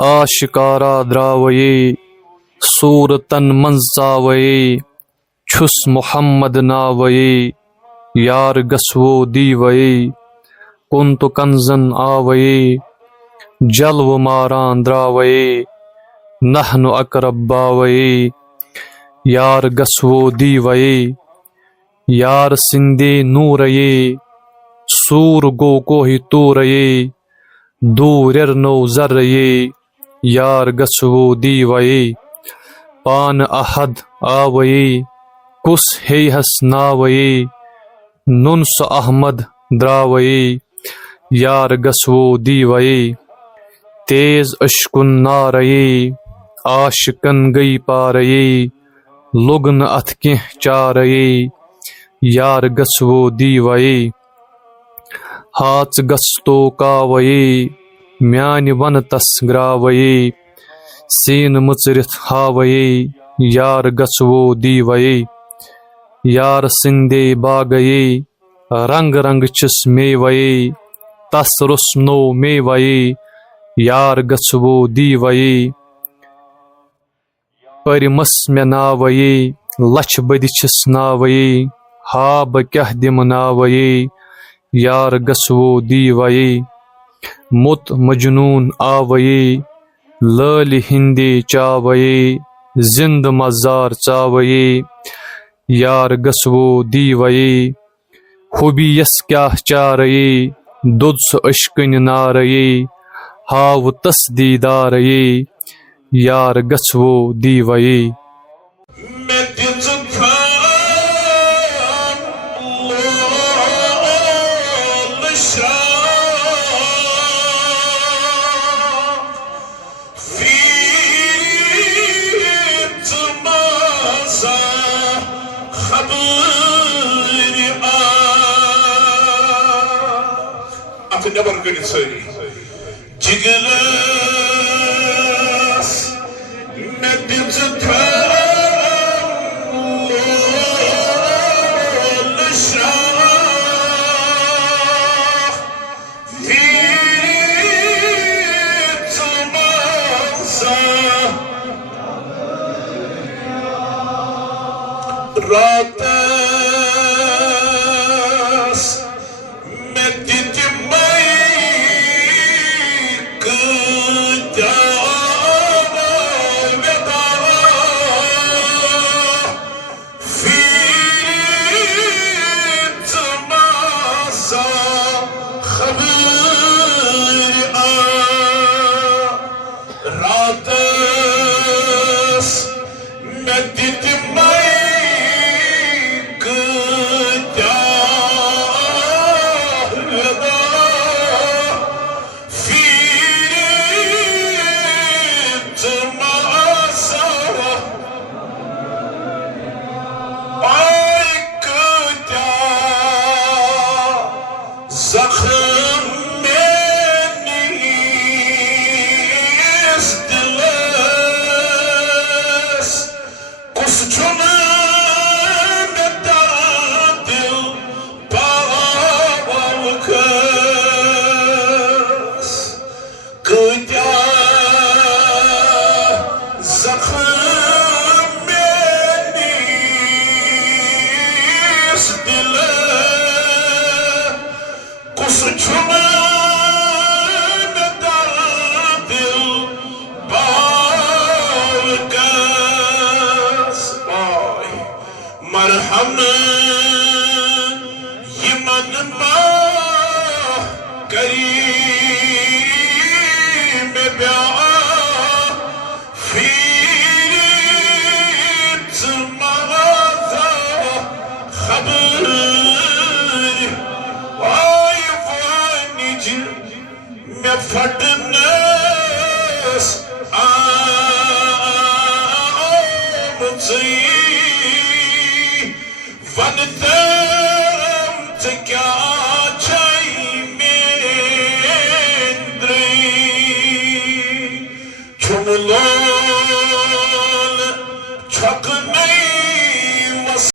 आशिकारा द्रावये सूरतन मंजावये छुस मोहम्मद नावये यार गसवो दीवये कुंतु कंजन आवये जलव मारान द्रावये नहनु अकरबावये यार गसवो दीवये यार सिंदे नूरये सूर गो कोहि तूरये दूर नो जरये यार गसवो दीवये पान अहद आवये कुस हेहस नावये नुन्स अहमद द्रावये यार गसवो दीवये तेज अशकुन नारये आशिकन गई पारये लुगन अथके चारये यार गसवो दीवये हाथ गस्तो कावये म्यान वन तस ग्रावये सीन मुचरित हावये यार गसवो दीवये यार सिंदे बागये रंग रंग चिस मेवये तस रुस्नो मेवये यार गसवो दीवये परिमस मे नावये लछ बदि छिस नावये हाब क्या दिम नावये यार गसवो दीवये मुत मजनून आवये लाल हिंदे चावये जिंद मजार चावये यार गसवो दीवये हुबी यस क्या चारये दुद्स अशकन नारये हाव तस दीदारये यार गसवो दीवये never going to say Jigalas Medins Van